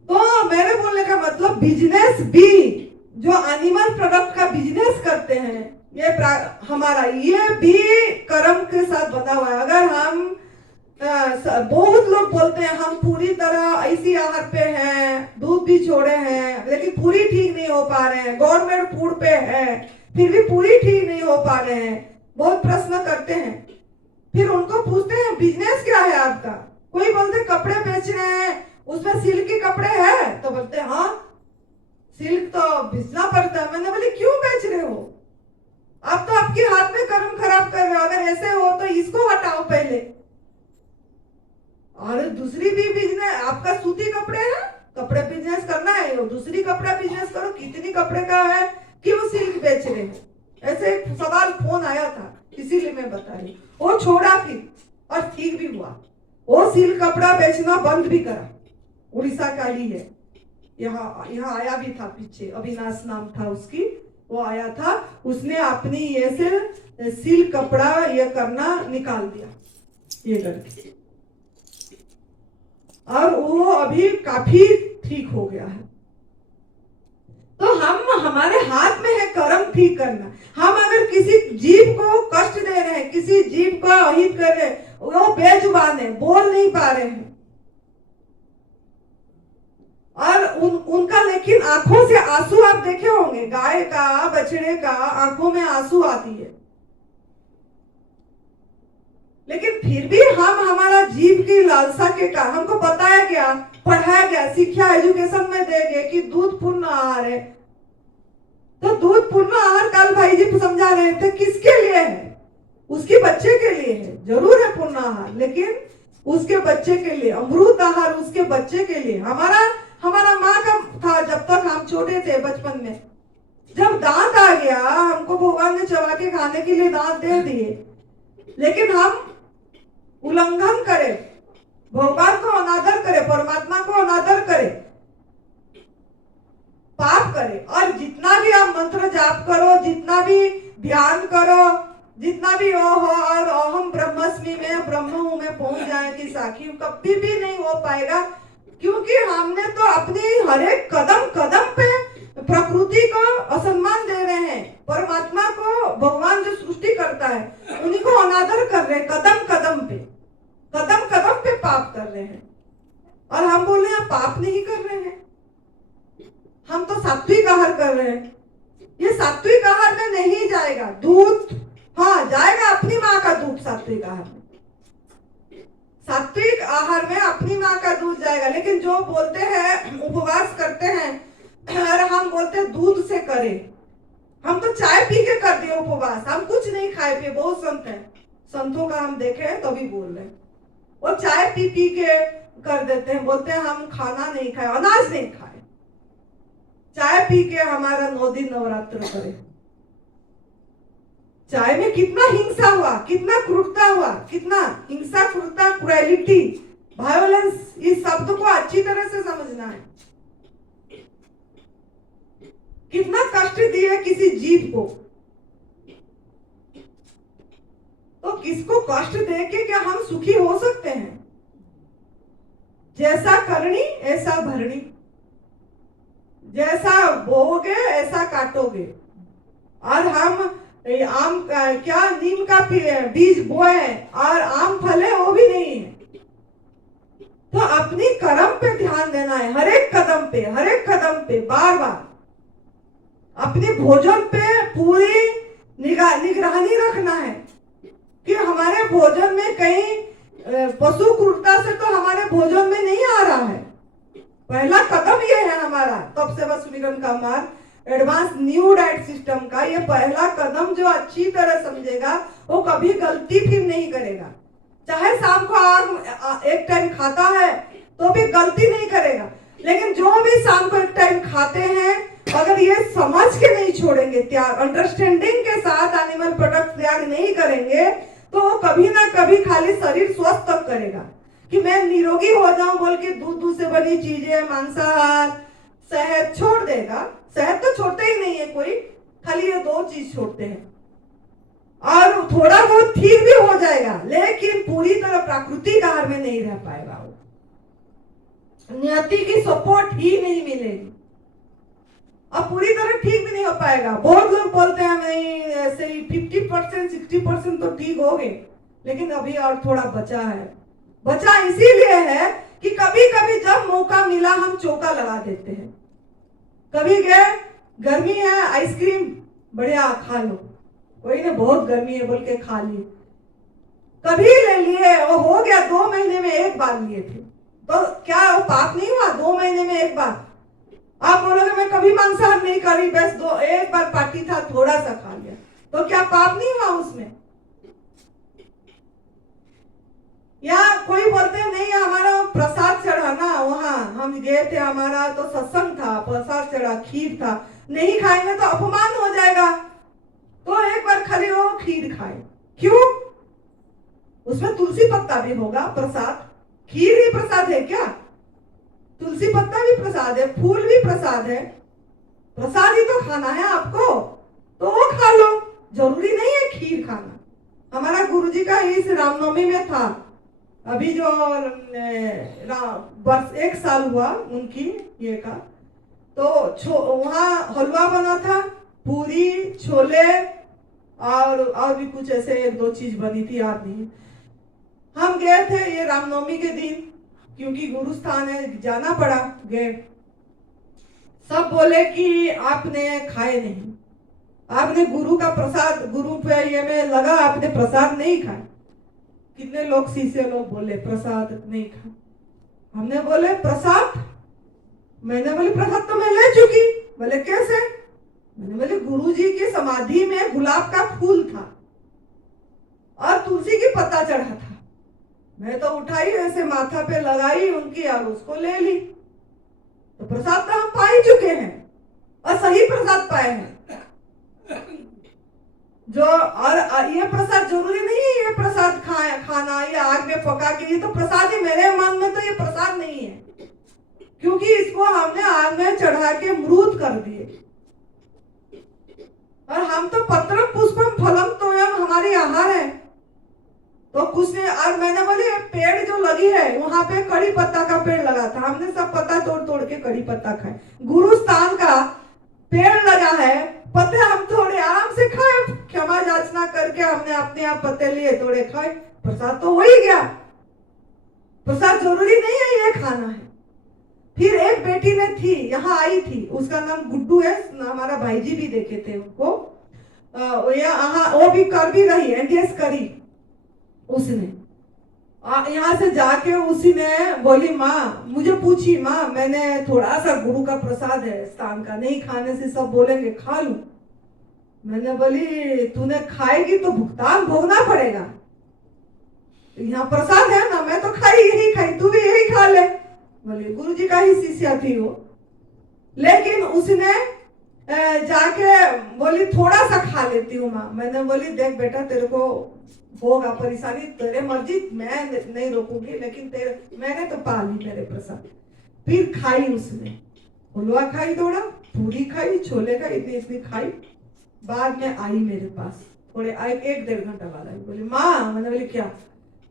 तो मेरे बोलने का मतलब बिजनेस भी, जो एनिमल प्रोडक्ट का बिजनेस करते हैं, ये हमारा ये भी कर्म के साथ बंधा हुआ है। अगर हम बहुत लोग बोलते हैं हम पूरी तरह ऐसी आहार पे हैं, दूध भी छोड़े हैं, लेकिन पूरी ठीक नहीं हो पा रहे हैं, गवर्नमेंट फूड पे है, फिर भी पूरी ठीक नहीं हो पा रहे हैं, बहुत प्रश्न करते हैं। फिर उनको पूछते हैं बिजनेस क्या है आपका, कोई बोलते कपड़े बेच रहे हैं, उसमें सिल्क के कपड़े हैं, तो बोलते हैं हाँ सिल्क तो बेचना पड़ता है। मैंने बोली क्यों बेच रहे हो, आप तो आपके हाथ में कर्म खराब कर रहे हो। अगर ऐसे हो तो इसको हटाओ पहले। और दूसरी भी बिजनेस, आपका सूती कपड़े है, कपड़े बिजनेस करना है, वो दूसरी कपड़ा बिजनेस करो। कितनी कपड़े का है कि वो सिल्क बेच रहे हैं, ऐसे एक सवाल फोन आया था, इसीलिए मैं बता रही। वो छोड़ा फिर और ठीक भी हुआ, वो सिल्क कपड़ा बेचना बंद भी करा। उड़ीसा का ही है, यहाँ आया भी था पीछे, अविनाश नाम था उसकी, वो आया था, उसने अपनी ये से सिल्क कपड़ा ये करना निकाल दिया ये करके, और वो अभी काफी ठीक हो गया है। तो हमारे हाथ में है कर्म ठीक करना। हम अगर किसी जीव को कष्ट दे रहे हैं, किसी जीव को अहित कर रहे हैं, वो बेजुबान है, बोल नहीं पा रहे हैं, और उनका लेकिन आंखों से आंसू आप देखे होंगे, गाय का, बछड़े का आंखों में आंसू आती है, लेकिन फिर भी हम हमारा जीव की लालसा के कारण, हमको बताया गया, पढ़ाया गया, शिक्षा एजुकेशन में देंगे कि दूध पूर्ण आहार है, तो दूध पूर्ण आहार काल भाई जी समझा रहे थे किसके लिए है, उसके बच्चे के लिए है। जरूर है पूर्ण आहार, लेकिन उसके बच्चे के लिए, अमृत आहार उसके बच्चे के लिए। हमारा माँ का था जब तक हम छोटे थे, बचपन में जब दांत आ गया, हमको भगवान ने चबा के खाने के लिए दांत दे दिए, लेकिन हम उल्लंघन करे, भगवान को अनादर करे, परमात्मा को अनादर करे, पाप करे। और जितना भी आप मंत्र जाप करो, जितना भी ध्यान करो, जितना भी ओहो और अहम ब्रह्मस्मि में, ब्रह्म हूं में पहुंच जाए कि साखी, कभी भी नहीं हो पाएगा, क्योंकि हमने तो अपनी हर एक कदम कदम पे प्रकृति को असम्मान दे रहे हैं, परमात्मा को, भगवान जो सृष्टि करता है उन्हीं को अनादर कर रहे हैं, कदम कदम पे पाप कर रहे हैं। और हम बोल रहे हैं पाप नहीं कर रहे हैं, हम तो सात्विक आहार कर रहे हैं। ये सात्विक आहार में नहीं जाएगा, दूध हाँ जाएगा, अपनी माँ का दूध सात्विक आहार में, सात्विक आहार में अपनी माँ का दूध जाएगा। लेकिन जो बोलते हैं उपवास करते हैं, और हम बोलते हैं दूध से करें, हम तो चाय पी के कर दिए उपवास, हम कुछ नहीं खाए पिए। बहुत संत हैं, संतों का हम देखे हैं तभी बोल रहे हैं, वो चाय पी पी के कर देते हैं, बोलते हैं हम खाना नहीं खाए, अनाज नहीं खाए, चाय पी के हमारा 9 दिन नवरात्र करे। चाय में कितना हिंसा हुआ, कितना क्रूरता हुआ, कितना हिंसा, क्रूरता, क्रुएलिटी वायोलेंस इस शब्द को अच्छी तरह से समझना है। कितना कष्ट दिए किसी जीव को, तो किसको कष्ट देके क्या हम सुखी हो सकते हैं? जैसा करनी ऐसा भरनी, जैसा बोओगे ऐसा काटोगे। और हम आम क्या नीम का बीज बोए और आम फले वो भी नहीं है। तो अपनी कर्म पे ध्यान देना है, हर एक कदम पे बार बार अपने भोजन पे पूरी निगरानी रखना है कि हमारे भोजन में कहीं पशु क्रूरता से तो हमारे भोजन में नहीं आ रहा है। पहला कदम ये है हमारा तप सेवा सुमिरन का मार्ग, एडवांस न्यू डाइट सिस्टम का ये पहला कदम जो अच्छी तरह समझेगा वो कभी गलती फिर नहीं करेगा। चाहे शाम को एक टाइम खाता है तो भी गलती नहीं करेगा, लेकिन जो भी शाम को एक टाइम खाते हैं अगर ये समझ के नहीं छोड़ेंगे, त्याग अंडरस्टैंडिंग के साथ एनिमल प्रोडक्ट त्याग नहीं करेंगे तो वो कभी ना कभी खाली शरीर स्वस्थ तक करेगा कि मैं निरोगी हो जाऊं बोल के दूध से बनी चीजें, मांसाहार, शहद छोड़ देगा। शहद तो छोड़ते ही नहीं है कोई, खाली ये 2 चीज छोड़ते हैं और थोड़ा बहुत ठीक भी हो जाएगा, लेकिन पूरी तरह प्राकृतिक आहार में नहीं रह पाएगा वो। नियति की सपोर्ट ही नहीं मिलेगी अब पूरी तरह ठीक भी नहीं हो पाएगा। बहुत लोग बोलते हैं नहीं ऐसे ही 50% 60% तो ठीक हो गए, लेकिन अभी और थोड़ा बचा है। बचा इसीलिए है कि कभी कभी जब मौका मिला हम चौका लगा देते हैं। कभी गए गर्मी है आइसक्रीम बढ़िया खा लो, कोई ने बहुत गर्मी है बोल के खा लिए, कभी ले लिए वो हो गया 2 महीने में एक बार लिए थे तो क्या वो पाप नहीं हुआ? 2 महीने में एक बार आप बोलोगे मैं कभी मांसाहार नहीं करी, बस एक बार पार्टी था थोड़ा सा खा लिया, तो क्या पाप नहीं हुआ उसमें? या कोई बोलते हैं नहीं हमारा प्रसाद चढ़ाना, वहां हम गए थे हमारा तो सत्संग था, प्रसाद चढ़ा, खीर था, नहीं खाएंगे तो अपमान हो जाएगा, तो एक बार खाली वो खीर खाए। क्यों? उसमें तुलसी पत्ता भी होगा प्रसाद, खीर ही प्रसाद है क्या? तुलसी पत्ता भी प्रसाद है, फूल भी प्रसाद है, प्रसाद ही तो खाना है आपको, तो वो खा लो, जरूरी नहीं है खीर खाना। हमारा गुरुजी का इस रामनवमी में था, अभी जो वर्ष 1 साल हुआ उनकी ये का, तो वहाँ हलवा बना था, पूरी, छोले और भी कुछ ऐसे 1-2 चीज बनी थी, याद नहीं। हम गए थे ये रामनवमी के दिन, क्योंकि गुरु स्थान है जाना पड़ा, गए। सब बोले कि आपने खाए नहीं, आपने गुरु का प्रसाद, गुरु पे ये में लगा आपने प्रसाद नहीं खाए। कितने लोग शीशे लोग बोले प्रसाद नहीं खा, हमने बोले प्रसाद, मैंने बोले प्रसाद तो मैं ले चुकी। बोले कैसे? मैंने बोले गुरु जी की समाधि में गुलाब का फूल था और तुलसी की पत्ता चढ़ा था, मैं तो उठाई ऐसे माथा पे लगाई उनकी और उसको ले ली, तो प्रसाद तो हम पा ही चुके हैं और सही प्रसाद पाए हैं। जो और ये प्रसाद जरूरी नहीं है ये प्रसाद खाना या आग में पका के, ये तो प्रसाद ही, मेरे मन में तो ये प्रसाद नहीं है, क्योंकि इसको हमने आग में चढ़ा के मृत कर दिए। और हम तो पत्रम पुष्पम फलम तोयम हमारी आहार है, तो कुछ ने, और मैंने बोली पेड़ जो लगी है वहां पे कड़ी पत्ता का पेड़ लगा था, हमने सब पत्ता तोड़ तोड़ के कड़ी पत्ता खाए। गुरु स्थान का पेड़ लगा है, पत्ते हम थोड़े आराम से खाए, क्षमा याचना करके हमने अपने आप पत्ते लिए थोड़े खाए, प्रसाद तो हो ही गया। प्रसाद जरूरी नहीं है ये खाना है। फिर एक बेटी ने थी यहाँ आई थी, उसका नाम गुड्डू है, हमारा भाईजी भी देखे थे उनको, वो भी कर भी रही एनडीएस करी उसने, यहाँ से जाके उसी ने बोली माँ, मुझे पूछी माँ मैंने थोड़ा सा गुरु का प्रसाद है स्थान का, नहीं खाने से सब बोलेंगे खा लूं। मैंने बोली तूने खाएगी तो भुगतान भोगना पड़ेगा, यहाँ प्रसाद है ना, मैं तो खाई यही खाई, तू भी यही खा ले। बोली गुरु जी का ही शिष्या थी वो, लेकिन उसने जाके बोली थोड़ा सा खा लेती हूँ माँ। मैंने बोली देख बेटा तेरे को होगा परेशानी, तेरे मर्जी, मैं नहीं रोकूंगी, लेकिन तेरे मैंने तो पा ली मेरे प्रसाद। फिर खाई उसने, हलवा खाई, थोड़ा पूरी खाई, छोले खाई, इतनी इतनी खाई। बाद में आई मेरे पास, थोड़े आई 1-1.5 घंटा बाद आई। बोली माँ, मैंने बोली क्या?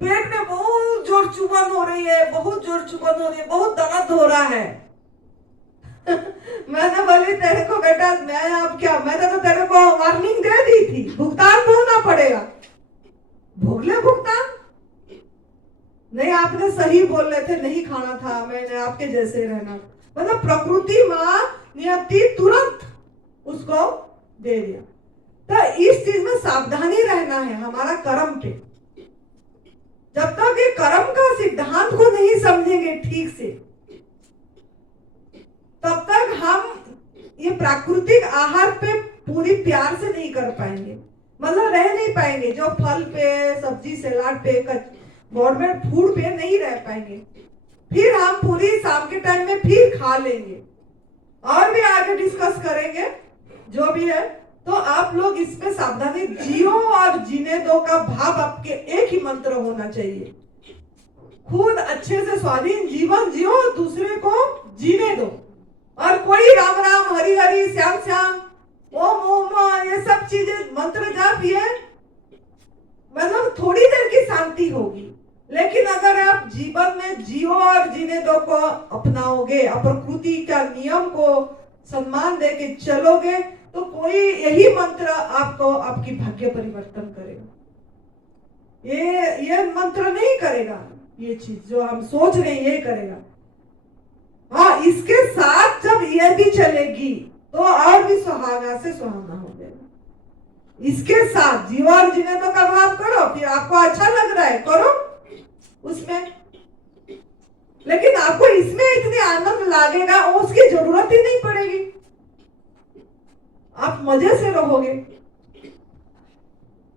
पेट में बहुत जोर चुभन हो रही है, बहुत जोर चुभन हो रही है, बहुत दर्द हो रहा है। मैंने बोली तेरे को बेटा मैं अब क्या, मैंने तो तेरे को वार्निंग दे दी थी, भुगतान भोगना पड़ेगा, भोग ले भुगतान। नहीं आपने सही बोल रहे थे, नहीं खाना था, मैंने आपके जैसे रहना। मतलब प्रकृति माँ नियति तुरंत उसको दे दिया। तो इस चीज में सावधानी रहना है हमारा कर्म पे। जब तक ये कर्म का सिद्धांत को नहीं समझेंगे ठीक से, तब तक हम ये प्राकृतिक आहार पे पूरी प्यार से नहीं कर पाएंगे, मतलब रह नहीं पाएंगे। जो फल पे, सब्जी, सलाद पे, गवर्नमेंट फूड पे नहीं रह पाएंगे। फिर हम पूरी शाम के टाइम में फिर खा लेंगे और भी आगे डिस्कस करेंगे जो भी है। तो आप लोग इस पे सावधानी, जियो और जीने दो का भाव आपके एक ही मंत्र होना चाहिए। खुद अच्छे से स्वाधीन जीवन जियो, दूसरे को जीने दो। और कोई राम राम, हरि हरि, श्याम श्याम, ओम ओम, ये सब चीजें मंत्र जाप ये मतलब थोड़ी देर की शांति होगी। लेकिन अगर आप जीवन में जियो और जीने दो को अपनाओगे, प्रकृति का नियम को सम्मान देके चलोगे, तो कोई यही मंत्र आपको आपकी भाग्य परिवर्तन करेगा। ये मंत्र नहीं करेगा, ये चीज जो हम सोच रहे हैं ये करेगा। हाँ, इसके साथ जब ये भी चलेगी तो और भी सुहाना से सुहाना हो जाएगा। इसके साथ जीव और जीने दो का भाव करो, फिर आपको अच्छा लग रहा है करो उसमें, लेकिन आपको इसमें इतनी आनंद लागेगा उसकी जरूरत ही नहीं पड़ेगी, आप मजे से रहोगे।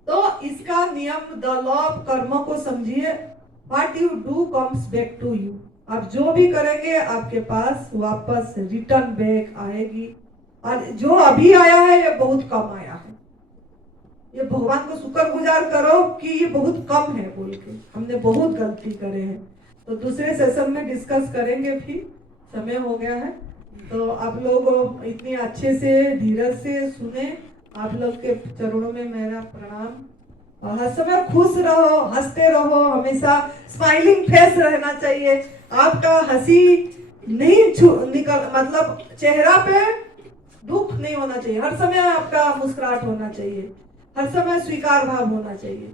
तो इसका नियम, द लॉ ऑफ कर्म को समझिए। What you do comes back to you. आप जो भी करेंगे आपके पास वापस रिटर्न बैक आएगी। और जो अभी आया है ये बहुत कम आया है। ये भगवान को शुक्रगुजार करो कि ये बहुत कम है बोल के, हमने बहुत गलती करे हैं। तो दूसरे सेशन में डिस्कस करेंगे, फिर समय हो गया है। तो आप लोग इतनी अच्छे से धीरज से सुने, आप लोग के चरणों में मेरा प्रणाम। और हर समय खुश रहो, हंसते रहो, हमेशा स्माइलिंग फेस रहना चाहिए। आपका हंसी नहीं निकल, मतलब चेहरा पे दुख नहीं होना चाहिए, हर समय आपका मुस्कुराहट होना चाहिए, हर समय स्वीकार भाव होना चाहिए।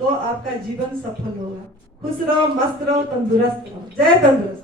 तो आपका जीवन सफल होगा। खुश रहो, मस्त रहो, तंदुरुस्त रहो। जय तंदुरुस्त।